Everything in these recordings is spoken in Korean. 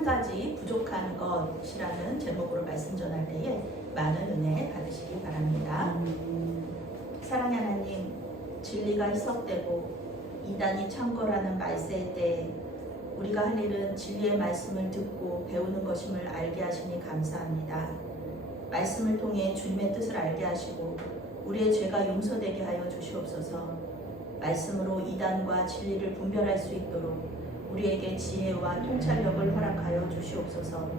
한 가지 부족한 것이라는 제목으로 말씀 전할 때에 많은 은혜 받으시기 바랍니다. 사랑의 하나님, 진리가 희석되고 이단이 창궐하는 말세의 때에 우리가 할 일은 진리의 말씀을 듣고 배우는 것임을 알게 하시니 감사합니다. 말씀을 통해 주님의 뜻을 알게 하시고 우리의 죄가 용서되게 하여 주시옵소서. 말씀으로 이단과 진리를 분별할 수 있도록 우리에게 지혜와 통찰력을 허락하여 주시옵소서.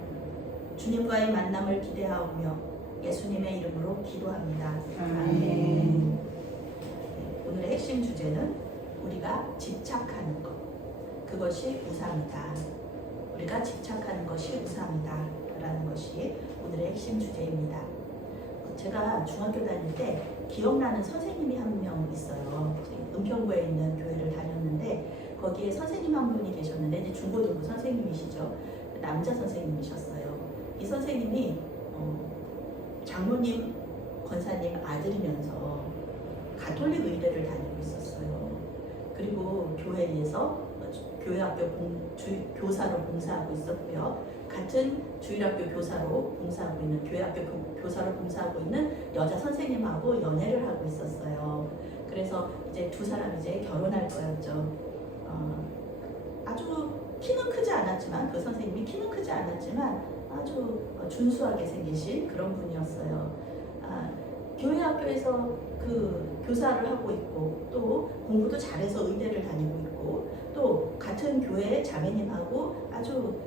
주님과의 만남을 기대하오며 예수님의 이름으로 기도합니다. 아멘. 오늘의 핵심 주제는 우리가 집착하는 것, 그것이 우상이다. 우리가 집착하는 것이 우상이다 라는 것이 오늘의 핵심 주제입니다. 제가 중학교 다닐 때 기억나는 선생님이 한 명 있어요. 은평구에 있는 교회를 다녔는데 거기에 선생님 한 분이 계셨는데 이제 중고등부 선생님이시죠. 남자 선생님이셨어요. 이 선생님이 장로님, 권사님 아들이면서 가톨릭 의대를 다니고 있었어요. 그리고 교회에서 교회학교 교사로 봉사하고 있었고요. 같은 주일학교 교사로 봉사하고 있는 교회학교 교사로 봉사하고 있는 여자 선생님하고 연애를 하고 있었어요. 그래서 이제 두 사람 이제 결혼할 거였죠. 아주 키는 크지 않았지만 그 선생님이 키는 크지 않았지만 아주 준수하게 생기신 그런 분이었어요. 교회 학교에서 그 교사를 하고 있고 또 공부도 잘해서 의대를 다니고 있고 또 같은 교회 자매님하고 아주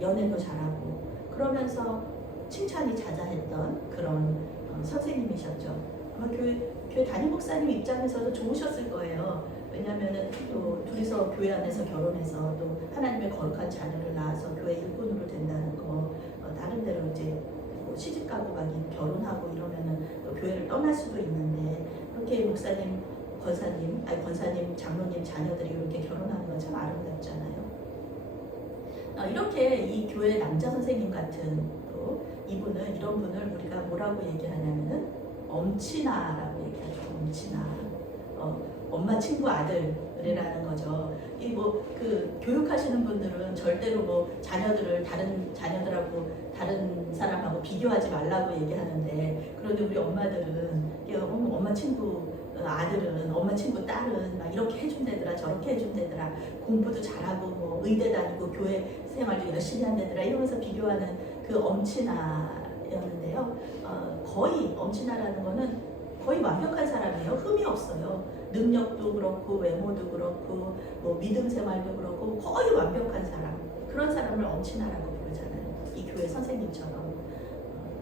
연애도 잘하고 그러면서 칭찬이 자자했던 그런 선생님이셨죠. 아마 교회 담임 목사님 입장에서도 좋으셨을 거예요. 왜냐하면 또 둘이서 교회 안에서 결혼해서 또 하나님의 거룩한 자녀를 낳아서 교회 일꾼으로 된다는 거 나름대로 이제 시집가고 막 결혼하고 이러면은 또 교회를 떠날 수도 있는데 이렇게 목사님, 권사님, 장로님 자녀들이 이렇게 결혼하는 건 참 아름답잖아요. 이렇게 이 교회 남자 선생님 같은 또 이분은 이런 분을 우리가 뭐라고 얘기하냐면은 엄친아라고 얘기하죠. 엄친아. 엄마 친구 아들이라는 거죠. 이 그 교육하시는 분들은 절대로 자녀들을 다른 자녀들하고 다른 사람하고 비교하지 말라고 얘기하는데 그런데 우리 엄마들은 엄마 친구 아들은 엄마 친구 딸은 막 이렇게 해준대더라 저렇게 해준대더라 공부도 잘하고 의대 다니고 교회 생활도 열심히 한대더라 이러면서 비교하는 그 엄친아였는데요. 거의 엄친아라는 거는 거의 완벽한 사람이에요. 흠이 없어요. 능력도 그렇고 외모도 그렇고 믿음 생활도 그렇고 거의 완벽한 사람. 그런 사람을 엄친아라고 부르잖아요. 이 교회 선생님처럼.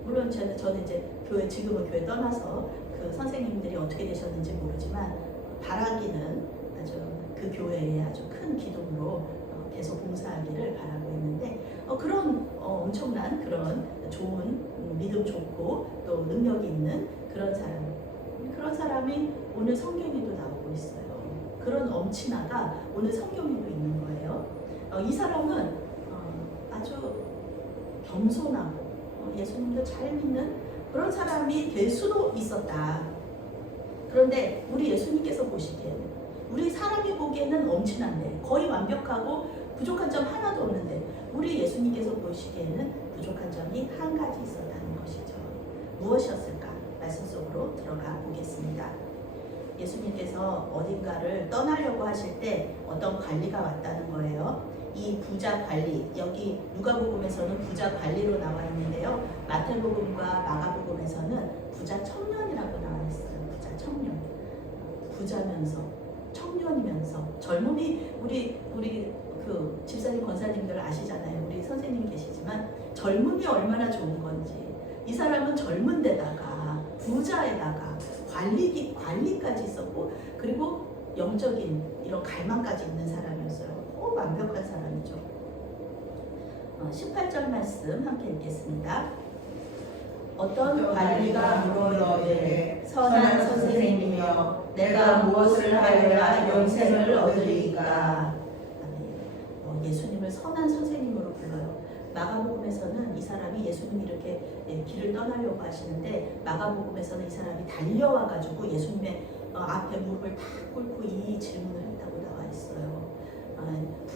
물론 저는 이제 지금은 교회 떠나서 그 선생님들이 어떻게 되셨는지 모르지만 바라기는 아주 그 교회에 아주 큰 기둥으로 계속 봉사하기를 바라고 있는데 그런 엄청난 그런 좋은 믿음 좋고 또 능력이 있는 그런 사람이 오늘 성경에도 나오고 있어요. 그런 엄친아가 오늘 성경에도 있는 거예요. 이 사람은 아주 겸손하고 예수님도 잘 믿는 그런 사람이 될 수도 있었다. 그런데 우리 예수님께서 보시기에는 우리 사람이 보기에는 엄친한데 거의 완벽하고 부족한 점 하나도 없는데 우리 예수님께서 보시기에는 부족한 점이 한 가지 있었다는 것이죠. 무엇이었을까? 말씀 속으로 들어가 보겠습니다. 예수님께서 어딘가를 떠나려고 하실 때 어떤 관리가 왔다는 거예요. 이 부자 관리, 여기 누가복음에서는 부자 관리로 나와 있는데요. 마태복음과 마가복음에서는 부자 청년이라고 나와 있어요. 부자 청년. 부자면서 청년이면서 젊음이 우리 그 집사님 권사님들 아시잖아요. 우리 선생님 계시지만 젊음이 얼마나 좋은 건지 이 사람은 젊은 데다가 부자에다가 관리까지 있었고 그리고 영적인 이런 갈망까지 있는 사람이었어요. 완벽한 사람이죠. 18절 말씀 함께 읽겠습니다. 어떤 관리가 물어이르되 선한 선생님이여 내가 무엇을 하여야 영생을 얻으리이까. 예수님을 선한 선생님으로 불러요. 마가복음에서는 이 사람이 예수님이 이렇게 길을 떠나려고 하시는데 마가복음에서는 이 사람이 달려와가지고 예수님의 앞에 무릎을 탁 꿇고 이 질문을 했다고 나와 있어요.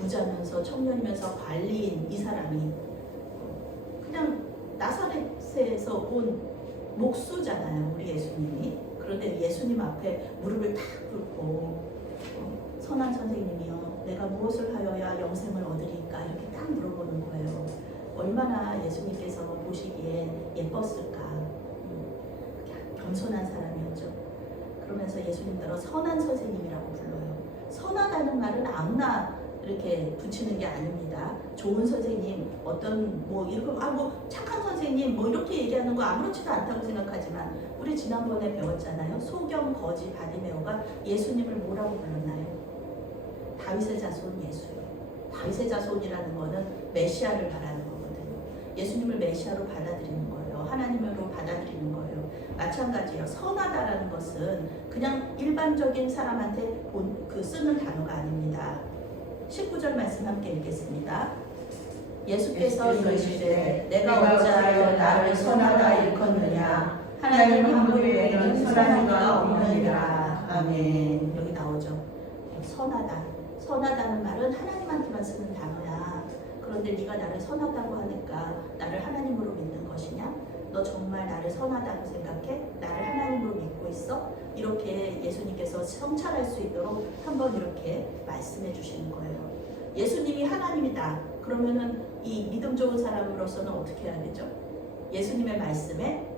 부자면서 청년이면서 관리인 이 사람이 그냥 나사렛에서 온 목수잖아요, 우리 예수님이. 그런데 예수님 앞에 무릎을 탁 꿇고 선한 선생님이요, 내가 무엇을 하여야 영생을 얻으리까? 이렇게 딱 물어보는 거예요. 얼마나 예수님께서 보시기에 예뻤을까? 겸손한 사람이었죠. 그러면서 예수님들은 선한 선생님이라고 불러요. 선하다는 말은 아무나 이렇게 붙이는 게 아닙니다. 좋은 선생님, 어떤 뭐 이렇게 뭐 착한 선생님 뭐 이렇게 얘기하는 거 아무렇지도 않다고 생각하지만, 우리 지난번에 배웠잖아요. 소경 거지 바디메오가 예수님을 뭐라고 불렀나요? 다윗의 자손 예수요. 다윗의 자손이라는 거는 메시아를 말하는 거거든요. 예수님을 메시아로 받아들이는 거예요. 하나님으로 받아들이는 거예요. 마찬가지예요. 선하다라는 것은 그냥 일반적인 사람한테 쓰는 단어가 아닙니다. 19절 말씀 함께 읽겠습니다. 예수께서 이르시되 내가 어찌하여 나를 선하다 일컫느냐? 하나님 한 분 외에는 선한 이가 없느니라. 아멘. 여기 나오죠. 선하다. 선하다는 말은 하나님한테만 쓰는 단어야. 그런데 네가 나를 선하다고 하니까 나를 하나님으로 믿는 것이냐? 너 정말 나를 선하다고 생각해? 나를 하나님으로 믿고 있어? 이렇게 예수님께서 성찰할 수 있도록 한번 이렇게 말씀해 주시는 거예요. 예수님이 하나님이다. 그러면은 이 믿음 좋은 사람으로서는 어떻게 해야 되죠? 예수님의 말씀에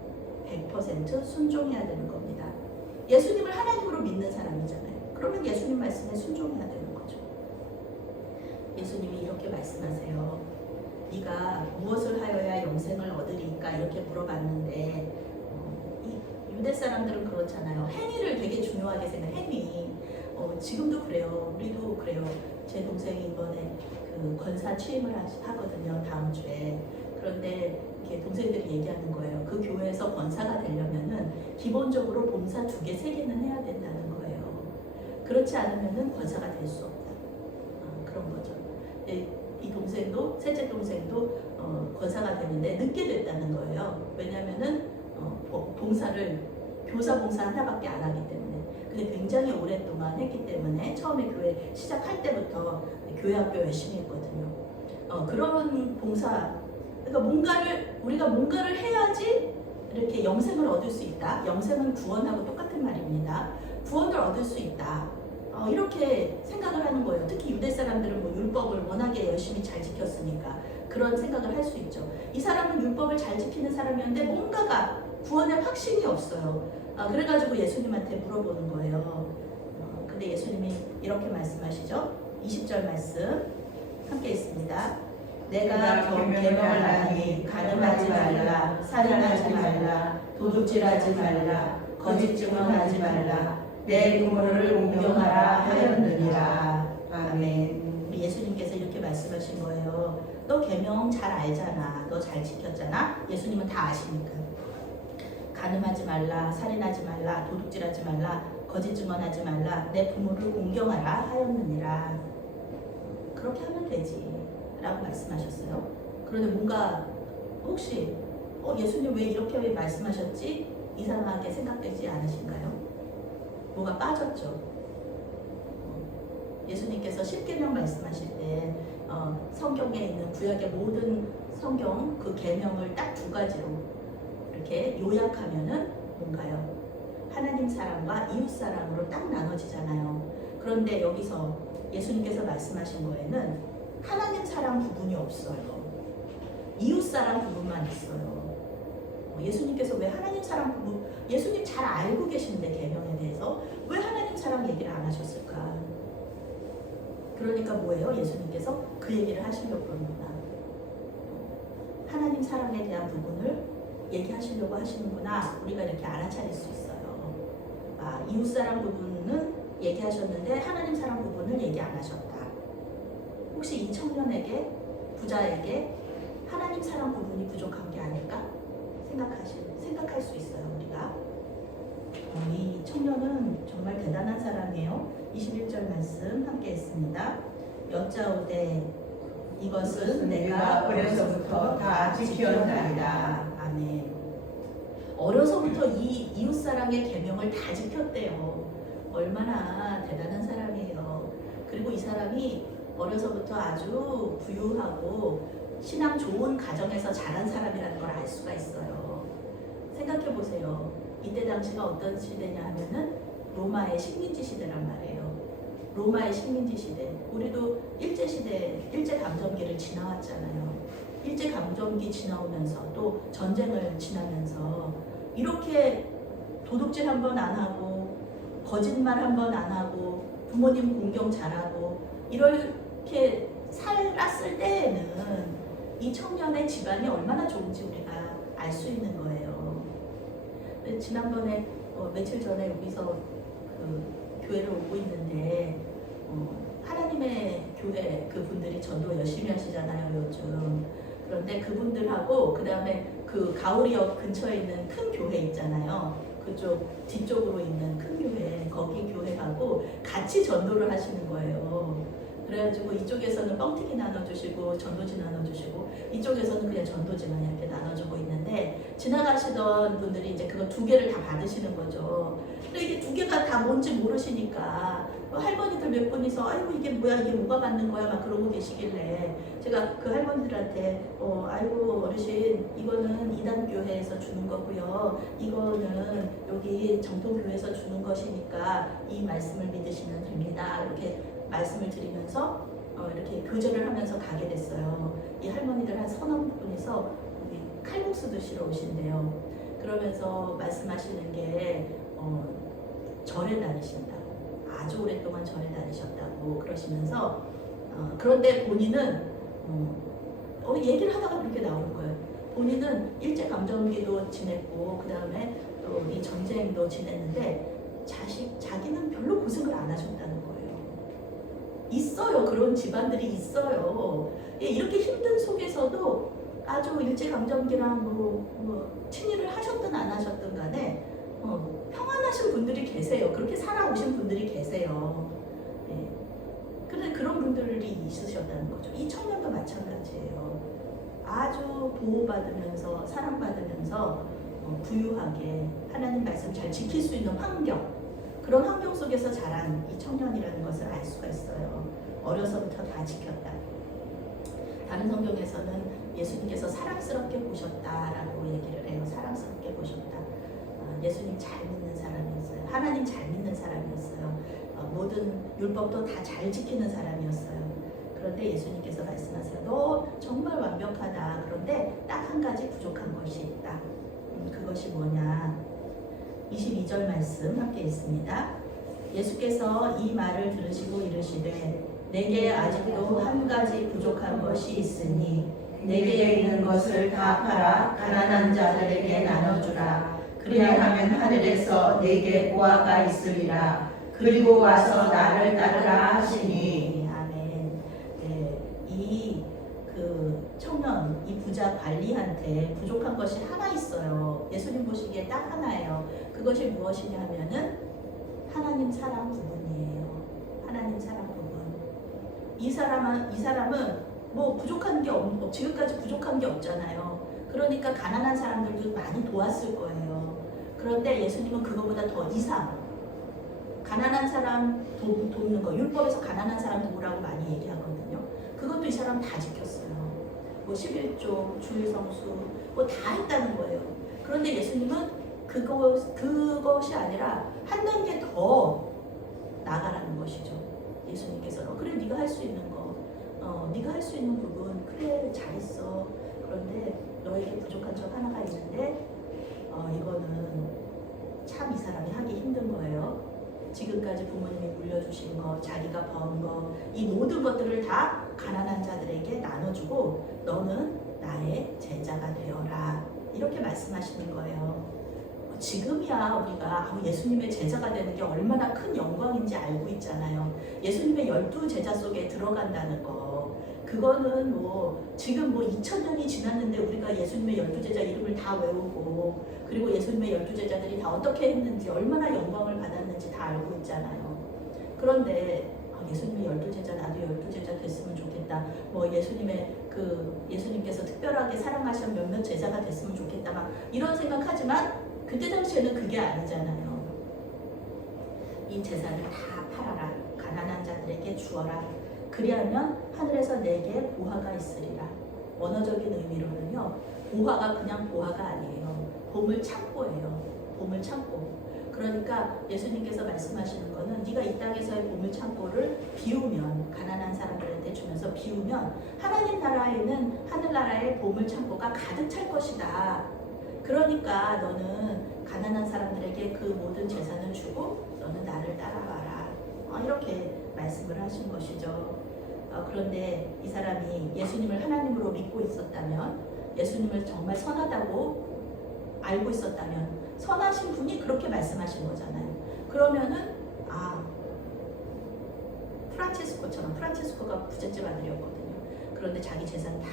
100% 순종해야 되는 겁니다. 예수님을 하나님으로 믿는 사람이잖아요. 그러면 예수님 말씀에 순종해야 되는 거죠. 예수님이 이렇게 말씀하세요. 네가 무엇을 하여야 영생을 얻으리까? 이렇게 물어봤는데 이 유대 사람들은 그렇잖아요. 행위를 되게 중요하게 생각해. 행위. 지금도 그래요. 우리도 그래요. 제 동생이 이번에 그 권사 취임을 하거든요. 다음 주에. 그런데 이렇게 동생들이 얘기하는 거예요. 그 교회에서 권사가 되려면은 기본적으로 봉사 2개, 3개는 해야 된다는 거예요. 그렇지 않으면은 권사가 될 수 없다. 그런 거죠. 이 동생도, 셋째 동생도 권사가 되는데 늦게 됐다는 거예요. 왜냐면은 봉사를 교사 봉사 하나밖에 안 하기 때문에. 근데 굉장히 오랫동안 했기 때문에 처음에 교회 시작할 때부터 교회 학교 열심히 했거든요. 그런 봉사, 그러니까 우리가 뭔가를 해야지 이렇게 영생을 얻을 수 있다. 영생은 구원하고 똑같은 말입니다. 구원을 얻을 수 있다. 이렇게 생각을 하는 거예요. 특히 유대 사람들은 뭐 율법을 워낙에 열심히 잘 지켰으니까 그런 생각을 할 수 있죠. 이 사람은 율법을 잘 지키는 사람이었는데 뭔가가 구원의 확신이 없어요. 그래가지고 예수님한테 물어보는 거예요. 근데 예수님이 이렇게 말씀하시죠. 20절 말씀 함께 있습니다. 내가 계명을 하니 간음하지 말라, 살인하지 말라, 도둑질하지 말라, 거짓 증언하지 말라, 내 부모를 공경하라 하였느니라. 아멘. 우리 예수님께서 이렇게 말씀하신 거예요. 너 계명 잘 알잖아. 너 잘 지켰잖아. 예수님은 다 아시니까. 간음하지 말라, 살인하지 말라, 도둑질하지 말라, 거짓 증언하지 말라, 내 부모를 공경하라 하였느니라. 그렇게 하면 되지 라고 말씀하셨어요. 그런데 뭔가 혹시 예수님 왜 이렇게 말씀하셨지? 이상하게 생각되지 않으신가요? 뭐가 빠졌죠. 예수님께서 십계명 말씀하실 때 성경에 있는 구약의 모든 성경 그 계명을 딱 2가지로 이렇게 요약하면은 뭔가요? 하나님 사랑과 이웃 사랑으로 딱 나눠지잖아요. 그런데 여기서 예수님께서 말씀하신 거에는 하나님 사랑 부분이 없어요. 이웃 사랑 부분만 있어요. 예수님께서 왜 하나님 사랑 부분, 예수님 잘 알고 계시는데 계명에 대해서 왜 하나님 사랑 얘기를 안 하셨을까? 그러니까 뭐예요? 예수님께서 그 얘기를 하시려고 그러는구나. 하나님 사랑에 대한 부분을 얘기하시려고 하시는구나. 우리가 이렇게 알아차릴 수 있어요. 이웃 사랑 부분은 얘기하셨는데 하나님 사랑 부분을 얘기 안 하셨다. 혹시 이 청년에게, 부자에게 하나님 사랑 부분이 부족한 게 아닐까? 생각할 수 있어요, 우리가. 이 청년은 정말 대단한 사람이에요. 21절 말씀 함께 했습니다. 여짜오되 이것은 내가 어려서부터 다 지켰나이다. 아멘. 어려서부터 이 이웃사랑의 계명을 다 지켰대요. 얼마나 대단한 사람이에요. 그리고 이 사람이 어려서부터 아주 부유하고 신앙 좋은 가정에서 자란 사람이라는 걸 알 수가 있어요. 생각해 보세요. 이때 당시가 어떤 시대냐 하면은 로마의 식민지 시대란 말이에요. 로마의 식민지 시대. 우리도 일제시대, 일제감정기를 지나왔잖아요. 일제감정기 지나오면서 또 전쟁을 지나면서 이렇게 도둑질 한 번 안 하고 거짓말 한 번 안 하고 부모님 공경 잘하고 이렇게 살았을 때에는 이 청년의 집안이 얼마나 좋은지 우리가 알 수 있는 거예요. 지난번에 며칠 전에 여기서 그 교회를 오고 있는데 하나님의 교회 그분들이 전도 열심히 하시잖아요 요즘. 그런데 그분들하고 그 다음에 그 가오리역 근처에 있는 큰 교회 있잖아요. 그쪽 뒤쪽으로 있는 큰 교회, 거기 교회하고 같이 전도를 하시는 거예요. 그래가지고 이쪽에서는 뻥튀기 나눠주시고 전도지 나눠주시고 이쪽에서는 그냥 전도지만 이렇게 나눠주고 있는데 지나가시던 분들이 이제 그거 두 개를 다 받으시는 거죠. 근데 이게 두 개가 다 뭔지 모르시니까 할머니들 몇 분이서 아이고 이게 뭐야 이게 뭐가 받는 거야 막 그러고 계시길래 제가 그 할머니들한테 아이고 어르신 이거는 이단교회에서 주는 거고요 이거는 여기 정통교회에서 주는 것이니까 이 말씀을 믿으시면 됩니다 이렇게 말씀을 드리면서 이렇게 교제를 하면서 가게 됐어요. 이 할머니들 한 서너 분이서 칼국수 드시러 오신대요. 그러면서 말씀하시는 게 절에 다니신다고 아주 오랫동안 절에 다니셨다고 그러시면서 그런데 본인은 얘기를 하다가 그렇게 나오는 거예요. 본인은 일제감정기도 지냈고 그 다음에 또 이 전쟁도 지냈는데 자기는 별로 고생을 안 하셨다는 거예요. 있어요. 그런 집안들이 있어요. 이렇게 힘든 속에서도 아주 일제감정기랑 친일을 하셨든 안 하셨든 간에 평안하신 분들이 계세요. 그렇게 살아오신 분들이 계세요. 예. 그런데 그런 분들이 있으셨다는 거죠. 이 청년도 마찬가지예요. 아주 보호받으면서 사랑받으면서 부유하게 하나님 말씀 잘 지킬 수 있는 환경 그런 환경 속에서 자란 이 청년이라는 것을 알 수가 있어요. 어려서부터 다 지켰다. 다른 성경에서는 예수님께서 사랑스럽게 보셨다라고 얘기를 해요. 사랑스럽게 보셨다. 예수님 잘 믿는 사람이었어요. 하나님 잘 믿는 사람이었어요. 모든 율법도 다 잘 지키는 사람이었어요. 그런데 예수님께서 말씀하세요. 너 정말 완벽하다. 그런데 딱 한 가지 부족한 것이 있다. 그것이 뭐냐. 22절 말씀 함께 있습니다. 예수께서 이 말을 들으시고 이르시되 내게 아직도 한 가지 부족한 것이 있으니 내게 있는 것을 다 팔아 가난한 자들에게 나눠주라. 그리하면 하늘에서 내게 보화가 있으리라. 그리고 와서 나를 따르라 하시니. 아멘. 네, 그 청년, 이 부자 관리한테 부족한 것이 하나 있어요. 예수님 보시기에 딱 하나예요. 그것이 무엇이냐 하면은 하나님 사랑 부분이에요. 하나님 사랑 부분. 이 사람은 뭐 부족한 게 지금까지 부족한 게 없잖아요. 그러니까 가난한 사람들도 많이 도왔을 거예요. 그런데 예수님은 그거보다 더 이상 가난한 사람 돕는 거, 율법에서 가난한 사람 도우라고 많이 얘기하거든요. 그것도 이 사람 다 지켰어요. 뭐 11조, 주일성수 뭐 다 했다는 거예요. 그런데 예수님은 그것이 아니라 한 단계 더 나가라는 것이죠. 예수님께서 그래 네가 할 수 있는 거, 네가 할 수 있는 부분 그래 잘했어. 그런데 너에게 부족한 점 하나가 있는데 이거는 참 이 사람이 하기 힘든 거예요. 지금까지 부모님이 물려주신 거, 자기가 번 거, 이 모든 것들을 다 가난한 자들에게 나눠주고 너는 나의 제자가 되어라. 이렇게 말씀하시는 거예요. 지금이야 우리가 예수님의 제자가 되는 게 얼마나 큰 영광인지 알고 있잖아요. 예수님의 12제자 속에 들어간다는 거. 그거는 지금 2000년이 지났는데 우리가 예수님의 12제자 이름을 다 외우고 그리고 예수님의 12제자들이 다 어떻게 했는지 얼마나 영광을 받았는지 다 알고 있잖아요. 그런데 예수님의 12제자 나도 12제자 됐으면 좋겠다. 예수님께서 특별하게 사랑하신 몇몇 제자가 됐으면 좋겠다. 막 이런 생각하지만 그때 당시에는 그게 아니잖아요. 이 재산을 다 팔아라. 가난한 자들에게 주어라. 그리하면 하늘에서 내게 보화가 있으리라. 원어적인 의미로는요, 보화가 그냥 보화가 아니에요. 보물 창고예요. 보물 창고. 그러니까 예수님께서 말씀하시는 거는 네가 이 땅에서의 보물 창고를 비우면, 가난한 사람들한테 주면서 비우면 하나님 나라에는 하늘나라의 보물 창고가 가득 찰 것이다. 그러니까 너는 가난한 사람들에게 그 모든 재산을 주고 너는 나를 따라와라. 이렇게 말씀을 하신 것이죠. 그런데 이 사람이 예수님을 하나님으로 믿고 있었다면, 예수님을 정말 선하다고 알고 있었다면, 선하신 분이 그렇게 말씀하신 거잖아요. 그러면은 프란체스코처럼, 프란체스코가 부잣집 아들이었거든요. 그런데 자기 재산 다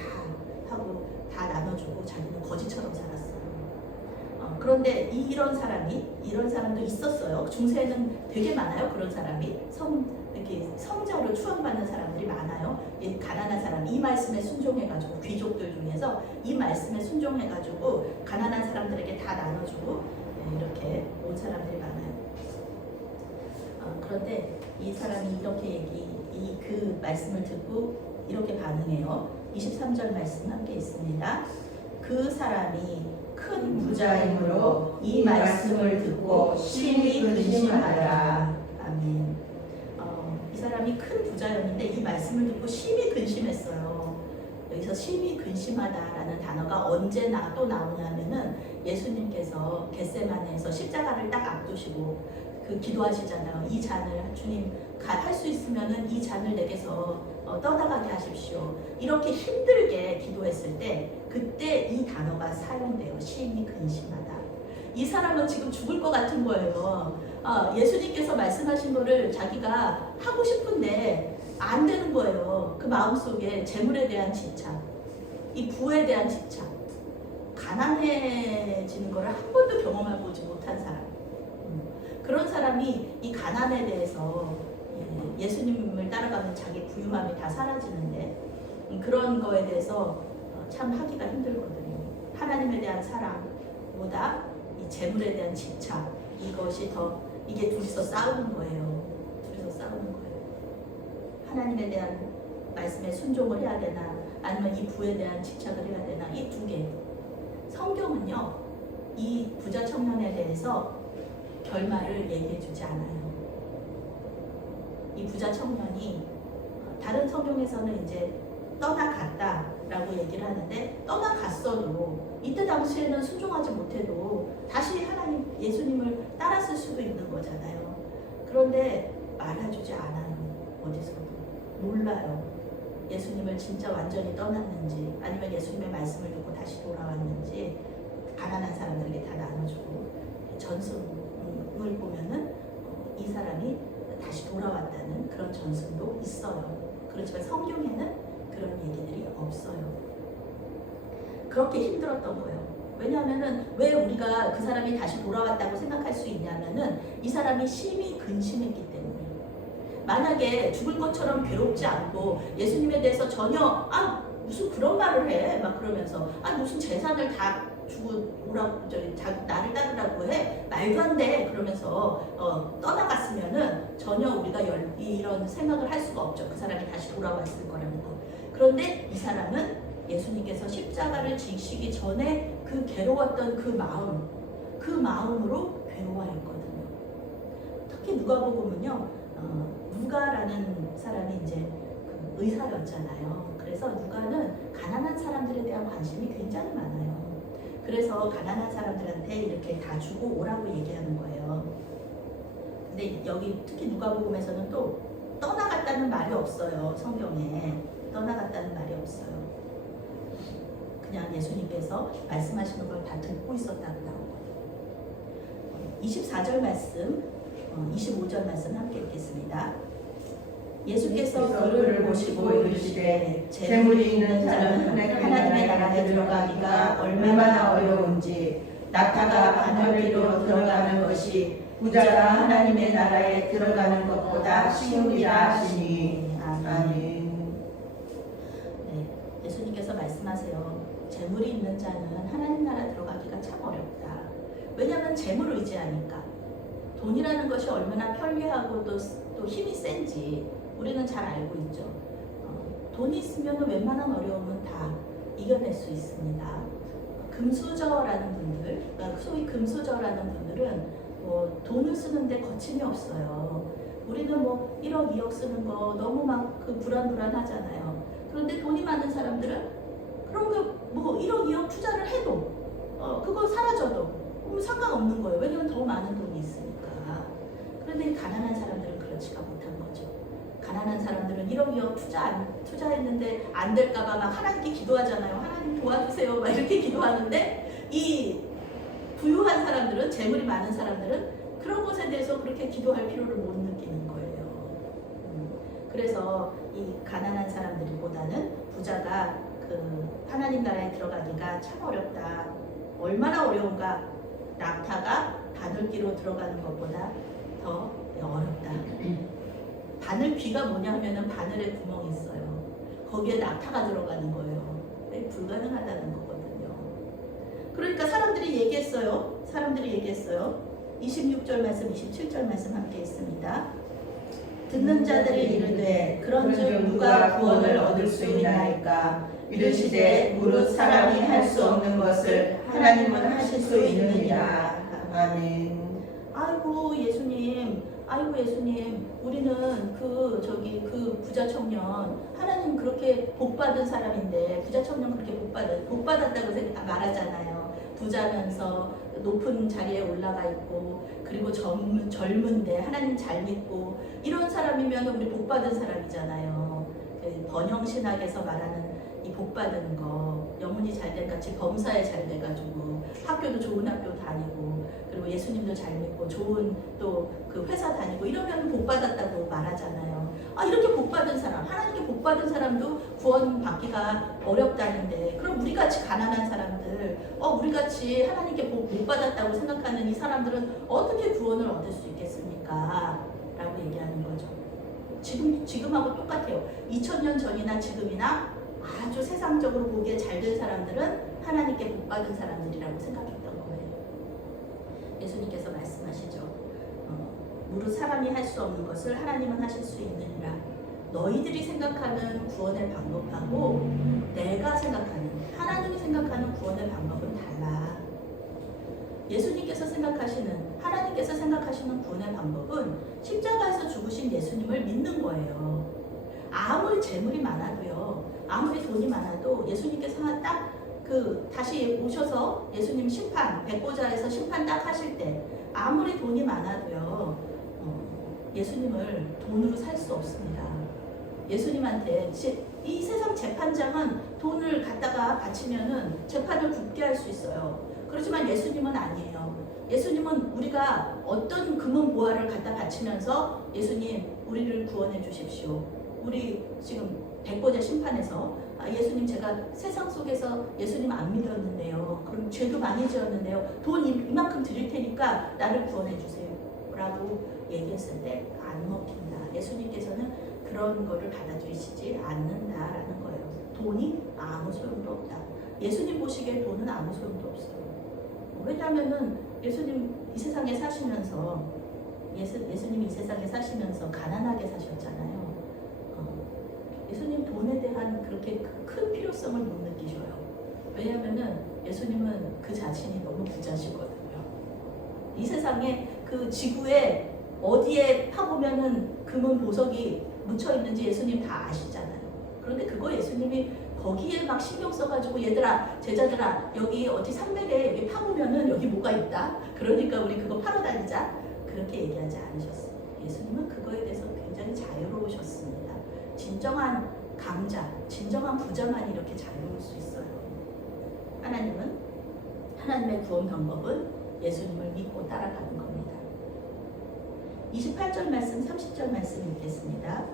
하고 다 나눠주고 자기는 거지처럼 살았어요. 그런데 이런 사람도 있었어요. 중세에는 되게 많아요. 그런 사람이 이렇게 성자로 추앙받는 사람들이 많아요. 이 가난한 사람, 이 말씀에 순종해가지고, 귀족들 중에서 이 말씀에 순종해가지고 가난한 사람들에게 다 나눠주고 이렇게 온 사람들이 많아요. 그런데 이 사람이 이렇게 그 말씀을 듣고 이렇게 반응해요. 23절 말씀 함께 있습니다. 그 사람이 큰 부자이므로 이 말씀을 듣고 심히 근심하더라. 아멘. 이 사람이 큰 부자였는데 이 말씀을 듣고 심히 근심했어요. 여기서 심히 근심하다라는 단어가 언제 또 나오냐면은 예수님께서 겟세마네에서 십자가를 딱 앞두시고 그 기도하시잖아요. 이 잔을 주님 할 수 있으면은 이 잔을 내게서 떠나가게 하십시오. 이렇게 힘들게 기도했을 때 그때 이 단어가 사용돼요. 심히 근심하다. 이 사람은 지금 죽을 것 같은 거예요. 예수님께서 말씀하신 거를 자기가 하고 싶은데 안 되는 거예요. 그 마음속에 재물에 대한 집착, 이 부에 대한 집착, 가난해지는 거를 한 번도 경험해보지 못한 사람. 그런 사람이 이 가난에 대해서 예수님을 따라가면 자기 부유함이 다 사라지는데 그런 거에 대해서 참 하기가 힘들거든요. 하나님에 대한 사랑보다 이 재물에 대한 집착, 이게 둘이서 싸우는 거예요. 둘이서 싸우는 거예요. 하나님에 대한 말씀에 순종을 해야 되나, 아니면 이 부에 대한 집착을 해야 되나, 이 두 개. 성경은요, 이 부자 청년에 대해서 결말을 얘기해 주지 않아요. 이 부자 청년이 다른 성경에서는 이제 떠나갔다라고 얘기를 하는데, 떠나갔어도 이때 당시에는 순종하지 못해도 다시 하나님 예수님을 따랐을 수도 있는 거잖아요. 그런데 말해주지 않아요. 어디서도 몰라요. 예수님을 진짜 완전히 떠났는지, 아니면 예수님의 말씀을 듣고 다시 돌아왔는지. 가난한 사람들에게 다 나눠주고, 전승을 보면은 이 사람이 다시 돌아왔다는 그런 전승도 있어요. 그렇지만 성경에는 그런 얘기들이 없어요. 그렇게 힘들었던 거예요. 왜냐하면은 왜 우리가 그 사람이 다시 돌아왔다고 생각할 수 있냐면은 이 사람이 심히 근심했기 때문에. 만약에 죽을 것처럼 괴롭지 않고 예수님에 대해서 전혀 무슨 그런 말을 해 막 그러면서 무슨 재산을 다 주고 오라고 나를 따르라고 해 말도 안 돼 그러면서 떠나갔으면은 전혀 우리가 이런 생각을 할 수가 없죠. 그 사람이 다시 돌아왔을 거라는 거. 그런데 이 사람은 예수님께서 십자가를 지시기 전에 그 괴로웠던 그 마음으로 괴로워했거든요. 특히 누가복음은요, 누가라는 사람이 이제 그 의사였잖아요. 그래서 누가는 가난한 사람들에 대한 관심이 굉장히 많아요. 그래서 가난한 사람들한테 이렇게 다 주고 오라고 얘기하는 거예요. 근데 여기 특히 누가복음에서는 또 떠나갔다는 말이 없어요. 성경에 떠나갔다는 말이 없어요. 그냥 예수님께서 말씀하시는 걸 다 듣고 있었다고 나오거든요. 24절 말씀, 25절 말씀 함께 읽겠습니다. 예수께서 그를 보시고 이르시되 재물이 있는 자는 하나님의 나라에 들어가기가 얼마나 어려운지 낙타가 바늘리로 들어가는 것이 부자가 하나님의 나라에 들어가는 것보다 쉬우리라 하시니. 아멘. 네, 예수님께서 말씀하세요. 재물이 있는 자는 하나님 나라 들어가기가 참 어렵다. 왜냐하면 재물을 의지하니까. 돈이라는 것이 얼마나 편리하고 또 힘이 센지 우리는 잘 알고 있죠. 돈이 있으면 웬만한 어려움은 다 이겨낼 수 있습니다. 금수저라는 분들, 소위 금수저라는 분들은 뭐 돈을 쓰는데 거침이 없어요. 우리는 뭐 1억, 2억 쓰는 거 너무 막 그 불안하잖아요. 그런데 돈이 많은 사람들은 그런 거 뭐 1억, 2억 투자를 해도 그거 사라져도 상관없는 거예요. 왜냐면 더 많은 돈이 있으니까. 그런데 가난한 사람들은 그렇지가 못한 거죠. 가난한 사람들은 1억, 2억 투자했는데 안 될까봐 막 하나님께 기도하잖아요. 하나님 도와주세요. 막 이렇게 기도하는데 이 부유한 사람들은, 재물이 많은 사람들은 그런 것에 대해서 그렇게 기도할 필요를 못 느끼는 거예요. 그래서 이 가난한 사람들보다는 부자가 그 하나님 나라에 들어가기가 참 어렵다. 얼마나 어려운가. 낙타가 바늘귀로 들어가는 것보다 더 어렵다. 바늘귀가 뭐냐 하면은 바늘에 구멍이 있어요. 거기에 낙타가 들어가는 거예요. 불가능하다는 거거든요. 그러니까 사람들이 얘기했어요. 26절 말씀, 27절 말씀 함께 있습니다. 듣는 자들이 이르되 그런즉 누가 구원을 얻을 수 있나이까. 이르시되 무릇 사람이 할 수 없는 것을 하나님은 하실 수 있느니라. 아멘. 아이고 예수님, 우리는 그 부자 청년, 하나님 그렇게 복 받은 사람인데, 부자 청년 그렇게 복 받았다고 말하잖아요. 부자면서 높은 자리에 올라가 있고, 그리고 젊은데 하나님 잘 믿고, 이런 사람이면 우리 복 받은 사람이잖아요. 번영신학에서 말하는 이 복 받은 거, 영혼이 잘된 같이 범사에 잘 돼가지고 학교도 좋은 학교 다니고, 그리고 예수님도 잘 믿고 좋은 또 그 회사 다니고 이러면 복 받았다고 말하잖아요. 이렇게 복 받은 사람, 하나님께 복 받은 사람도 구원 받기가 어렵다는데, 그럼 우리같이 가난한 사람들, 우리같이 하나님께 복 못 받았다고 생각하는 이 사람들은 어떻게 구원을 얻을 수 있겠습니까? 라고 얘기하는 거죠. 지금하고 똑같아요. 2000년 전이나 지금이나 아주 세상적으로 보기에 잘된 사람들은 하나님께 복 받은 사람들이라고 생각했던 거예요. 예수님께서 말씀하시죠. 무릇 사람이 할 수 없는 것을 하나님은 하실 수 있느니라. 너희들이 생각하는 구원의 방법하고 내가 생각하는, 하나님이 생각하는 구원의 방법은 달라. 예수님께서 생각하시는, 하나님께서 생각하시는 구원의 방법은 십자가에서 죽으신 예수님을 믿는 거예요. 아무리 재물이 많아도요, 아무리 돈이 많아도 예수님께서 딱 다시 오셔서 예수님 심판, 백보자에서 심판 딱 하실 때 아무리 돈이 많아도요, 예수님을 돈으로 살 수 없습니다. 예수님한테 이 세상 재판장은 돈을 갖다가 바치면은 재판을 굳게 할 수 있어요. 그렇지만 예수님은 아니에요. 예수님은 우리가 어떤 금은 보화를 갖다 바치면서 예수님 우리를 구원해 주십시오. 우리 지금 백보자 심판에서 예수님 제가 세상 속에서 예수님 안 믿었는데요. 그럼 죄도 많이 지었는데요. 돈 이만큼 드릴 테니까 나를 구원해 주세요. 라고 얘기했을 때 안 먹힌다. 예수님께서는 그런 거를 받아들이시지 않는다라는 거예요. 돈이 아무 소용도 없다. 예수님 보시기에 돈은 아무 소용도 없어요. 왜냐하면은 예수님 이 세상에 사시면서 예수님이 이 세상에 사시면서 가난하게 사셨잖아요. 예수님 돈에 대한 그렇게 큰 필요성을 못 느끼셔요. 왜냐하면은 예수님은 그 자신이 너무 부자시거든요. 이 세상에 그 지구에 어디에 파보면은 금은 보석이 묻혀 있는지 예수님 다 아시잖아요. 그런데 그거 예수님이 거기에 막 신경 써가지고 얘들아, 제자들아, 여기 어디 산맥에 여기 파보면은 여기 뭐가 있다. 그러니까 우리 그거 팔아 다니자. 그렇게 얘기하지 않으셨어요. 예수님은 그거에 대해서 굉장히 자유로우셨습니다. 진정한 강자, 진정한 부자만 이렇게 자유로울 수 있어요. 하나님의 구원 방법은 예수님을 믿고 따라가는 겁니다. 28절 말씀, 30절 말씀 읽겠습니다.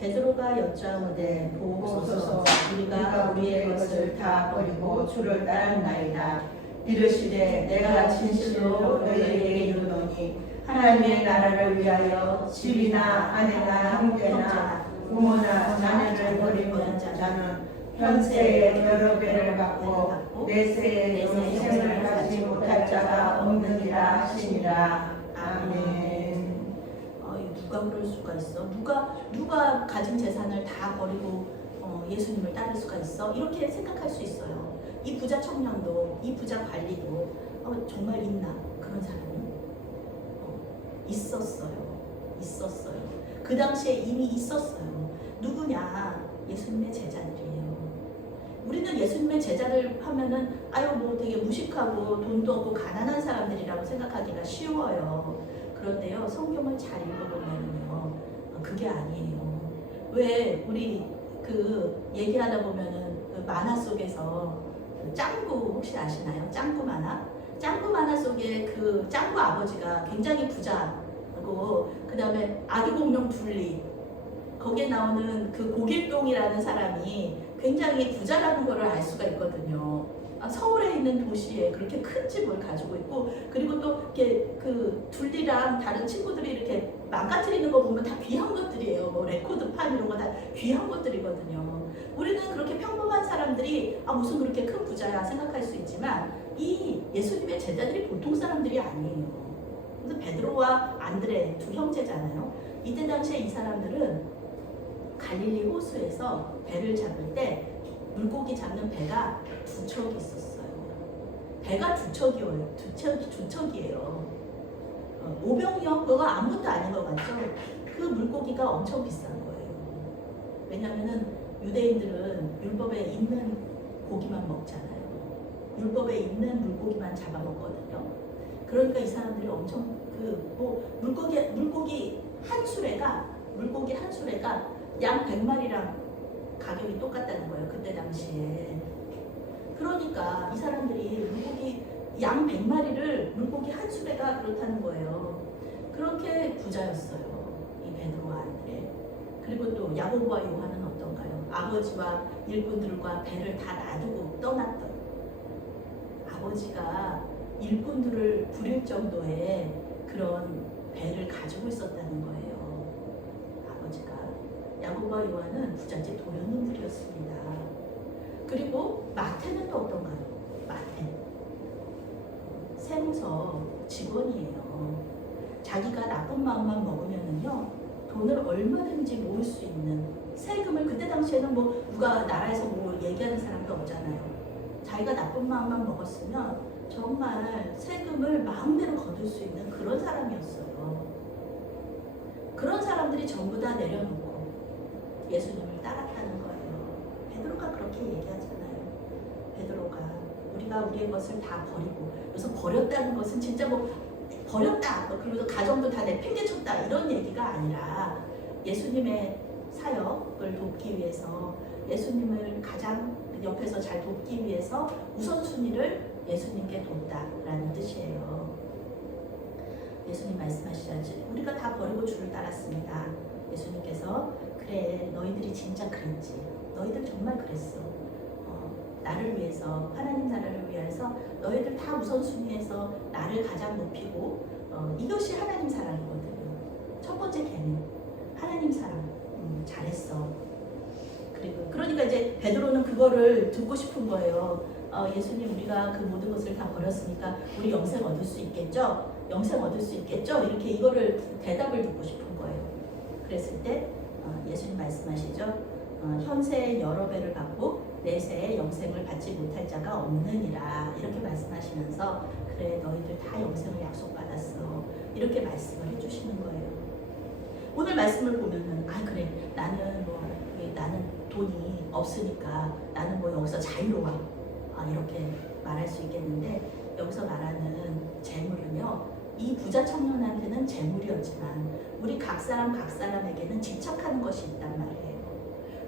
베드로가 여짜오되 보소서 우리가 우리의 것을 다 버리고 주를 따랐나이다. 이르시되 내가 진실로 너희에게 이르노니 하나님의 나라를 위하여 집이나 아내나 형제나 부모나 자녀를 버리는 자는 현세에 여러 배를 받고 내세에 영생을 가지 못할 자가 없느니라 하시니라. 아멘. 누가 그럴 수가 있어? 누가 가진 재산을 다 버리고 예수님을 따를 수가 있어? 이렇게 생각할 수 있어요. 이 부자 청년도, 이 부자 관리도 정말 있나? 그런 사람이 있었어요. 그 당시에 이미 있었어요. 누구냐? 예수님의 제자들이에요. 우리는 예수님의 제자를 하면은 뭐 되게 무식하고 돈도 없고 가난한 사람들이라고 생각하기가 쉬워요. 그런데요, 성경을 잘 읽어보면요, 그게 아니에요. 왜 우리 얘기하다 보면은 그 만화 속에서 짱구 혹시 아시나요? 짱구 만화? 짱구 만화 속에 그 짱구 아버지가 굉장히 부자고, 그 다음에 아기 공룡 둘리, 거기에 나오는 그 고길동이라는 사람이 굉장히 부자라는 것을 알 수가 있거든요. 서울에 있는 도시에 그렇게 큰 집을 가지고 있고, 그리고 또 이렇게 그 둘리랑 다른 친구들이 이렇게 망가뜨리는 거 보면 다 귀한 것들이에요. 뭐 레코드판 이런 거 다 귀한 것들이거든요. 우리는 그렇게 평범한 사람들이 무슨 그렇게 큰 부자야 생각할 수 있지만, 이 예수님의 제자들이 보통 사람들이 아니에요. 그래서 베드로와 안드레 두 형제잖아요. 이때 당시에 이 사람들은 갈릴리 호수에서 배를 잡을 때 물고기 잡는 배가 두 척이 있었어요. 배가 두 척이에요. 오병이어 그거 아무것도 아닌 것 같죠? 그 물고기가 엄청 비싼 거예요. 왜냐면은 유대인들은 율법에 있는 고기만 먹잖아요. 율법에 있는 물고기만 잡아먹거든요. 그러니까 이 사람들이 엄청 물고기 한 수레가 양 100마리랑 가격이 똑같다는 거예요. 그때 당시에. 그러니까 이 사람들이 양 100마리를 물고기 한 수레가 그렇다는 거예요. 그렇게 부자였어요. 이 베드로와 안드레. 그리고 또 야고보와 요한은 어떤가요? 아버지와 일꾼들과 배를 다 놔두고 떠났던, 아버지가 일꾼들을 부릴 정도의 그런 배를 가지고 있었다는 거예요. 아버지가. 야고보와 요한은 부잣집 도련님들이었습니다. 그리고 마태는 또 어떤가요? 마태. 세무서 직원이에요. 자기가 나쁜 마음만 먹으면은요, 돈을 얼마든지 모을 수 있는, 세금을, 그때 당시에는 뭐 누가 나라에서 뭐 얘기하는 사람도 없잖아요. 자기가 나쁜 마음만 먹었으면 정말 세금을 마음대로 거둘 수 있는 그런 사람이었어요. 그런 사람들이 전부 다 내려놓고 예수님을 따랐다는 거예요. 베드로가 그렇게 얘기하잖아요. 베드로가 우리가 우리의 것을 다 버리고, 그래서 버렸다는 것은 진짜 뭐 버렸다, 그리고 가정도 다 내팽개쳤다, 이런 얘기가 아니라 예수님의 사역을 돕기 위해서, 예수님을 가장 옆에서 잘 돕기 위해서 우선순위를 예수님께 뒀다라는 뜻이에요. 예수님 말씀하시자지 우리가 다 버리고 주를 따랐습니다. 예수님께서 그래, 너희들이 진짜 그랬지. 너희들 정말 그랬어. 나를 위해서, 하나님 나라를 위해서 너희들 다 우선순위에서 나를 가장 높이고, 이것이 하나님 사랑이거든요. 첫 번째 계명, 하나님 사랑. 잘했어. 그러니까 이제 베드로는 그거를 듣고 싶은 거예요. 예수님, 우리가 그 모든 것을 다 버렸으니까 우리 영생 얻을 수 있겠죠? 영생 얻을 수 있겠죠? 이렇게 이거를 대답을 듣고 싶은 거예요. 그랬을 때 예수님 말씀하시죠. 현세의 여러 배를 받고 내세의 영생을 받지 못할 자가 없느니라, 이렇게 말씀하시면서 그래, 너희들 다 영생을 약속받았어, 이렇게 말씀을 해주시는 거예요. 오늘 말씀을 보면은 그래, 나는 돈이 없으니까 나는 뭐 여기서 자유로워, 이렇게 말할 수 있겠는데, 여기서 말하는 재물은요, 이 부자 청년한테는 재물이었지만 우리 각 사람에게는 집착하는 것이 있단 말이에요.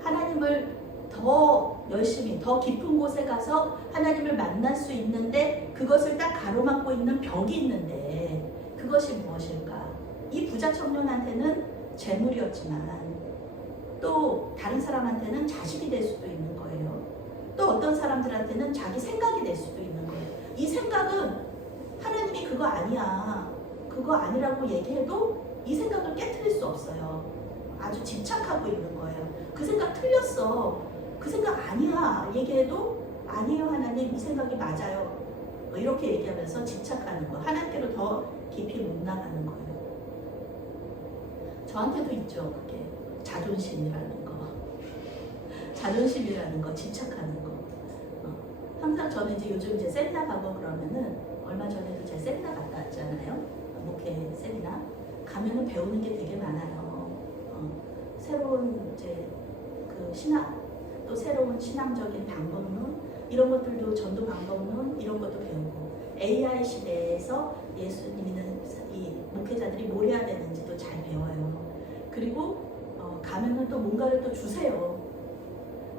하나님을 더 열심히, 더 깊은 곳에 가서 하나님을 만날 수 있는데 그것을 딱 가로막고 있는 벽이 있는데, 그것이 무엇일까? 이 부자 청년한테는 재물이었지만 또 다른 사람한테는 자식이 될 수도 있는 거예요. 또 어떤 사람들한테는 자기 생각이 될 수도 있는 거예요. 이 생각은 하나님이 그거 아니야, 그거 아니라고 얘기해도 이 생각을 깨트릴 수 없어요. 아주 집착하고 있는 거예요. 그 생각 틀렸어, 그 생각 아니야 얘기해도 아니에요 하나님, 이 생각이 맞아요, 이렇게 얘기하면서 집착하는 거, 하나님께로 더 깊이 못 나가는 거예요. 저한테도 있죠, 그게 자존심이라는 거. 자존심이라는 거, 집착하는 거. 항상 저는 이제 요즘 이제 세미나 가고 그러면은 얼마 전에도 제가 세미나 갔다 왔잖아요. 목회 세미나 가면은 배우는 게 되게 많아요. 새로운 이제 그 신학 또 새로운 신앙적인 방법론 이런 것들도 전도 방법론 이런 것도 배우고 AI 시대에서 예수님은 이 목회자들이 뭘 해야 되는지도 잘 배워요. 그리고 가면은 또 뭔가를 또 주세요.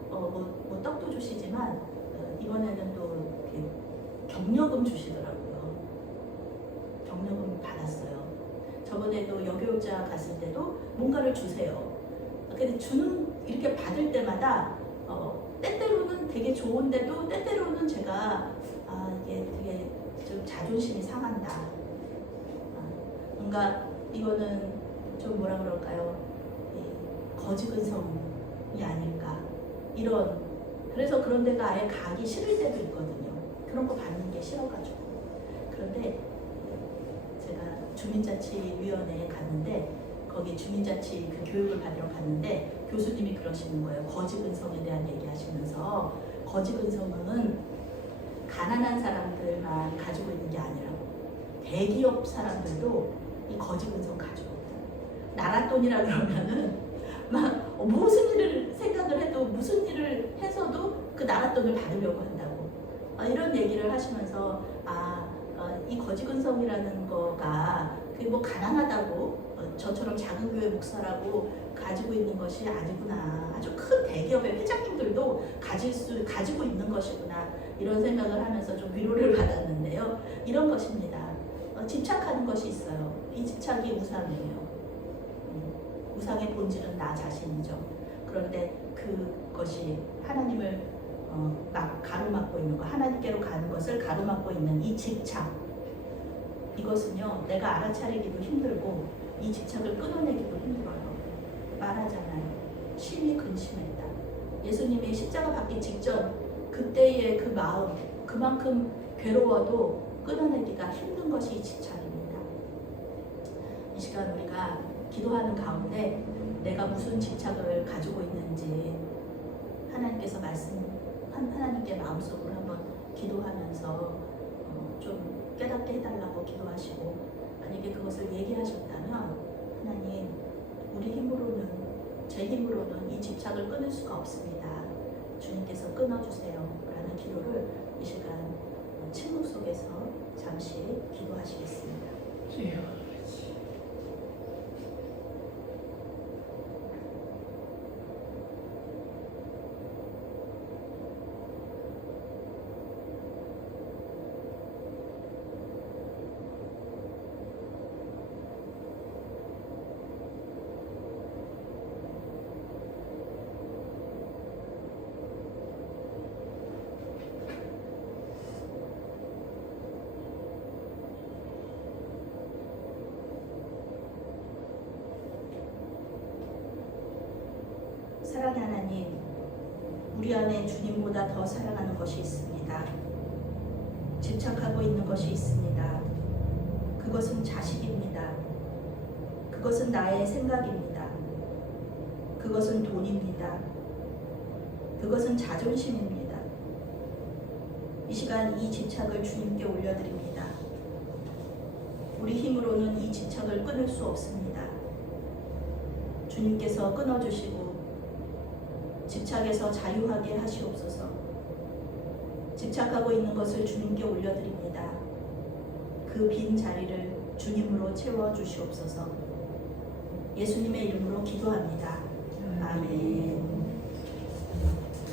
뭐 떡도 주시지만 이번에는 또 이렇게 격려금 주시더라고요. 격려금 받았어요. 저번에도 여교육자 갔을 때도 뭔가를 주세요. 근데 이렇게 받을 때마다 때때로는 되게 좋은데도 때때로는 제가 이게 되게 좀 자존심이 상한다. 뭔가 이거는 좀 뭐라 그럴까요? 거지근성이 아닐까 이런. 그래서 그런 데가 아예 가기 싫을 때도 있거든요. 그런 거 받는 게 싫어가지고. 그런데 제가 주민자치위원회에 갔는데 거기 주민자치 그 교육을 받으러 갔는데 교수님이 그러시는 거예요. 거지근성에 대한 얘기하시면서 거지근성은 가난한 사람들만 가지고 있는 게 아니라고 대기업 사람들도 이 거지근성 가지고 있다. 나라 돈이라 그러면은 막 무슨 일을 생각을 해도 무슨 일을 해서도 그 나라 돈을 받으려고 한다고 이런 얘기를 하시면서 이 거지근성이라는 거가 그게 뭐 가난하다고 저처럼 작은 교회 목사라고 가지고 있는 것이 아니구나. 아주 큰 대기업의 회장님들도 가지고 있는 것이구나. 이런 생각을 하면서 좀 위로를 받았는데요. 이런 것입니다. 집착하는 것이 있어요. 이 집착이 우상이에요. 우상의 본질은 나 자신이죠. 그런데 그것이 하나님을 막 가로막고 있는 거, 하나님께로 가는 것을 가로막고 있는 이 집착, 이것은요 내가 알아차리기도 힘들고 이 집착을 끊어내기도 힘들어요. 말하잖아요. 심히 근심했다. 예수님이 십자가 받기 직전 그때의 그 마음, 그만큼 괴로워도 끊어내기가 힘든 것이 이 집착입니다. 이 시간 우리가 기도하는 가운데 내가 무슨 집착을 가지고 있는지 하나님께서 하나님께 마음속으로 한번 기도하면서 좀 깨닫게 해달라고 기도하시고, 만약에 그것을 얘기하셨다면 하나님, 우리 힘으로는, 제 힘으로는 이 집착을 끊을 수가 없습니다. 주님께서 끊어주세요 라는 기도를 이 시간 침묵 속에서 잠시 기도하시겠습니다. 사랑의 하나님, 우리 안에 주님보다 더 사랑하는 것이 있습니다. 집착하고 있는 것이 있습니다. 그것은 자식입니다. 그것은 나의 생각입니다. 그것은 돈입니다. 그것은 자존심입니다. 이 시간 이 집착을 주님께 올려드립니다. 우리 힘으로는 이 집착을 끊을 수 없습니다. 주님께서 끊어주시고 집착에서 자유하게 하시옵소서. 집착하고 있는 것을 주님께 올려드립니다. 그 빈 자리를 주님으로 채워주시옵소서. 예수님의 이름으로 기도합니다. 아멘.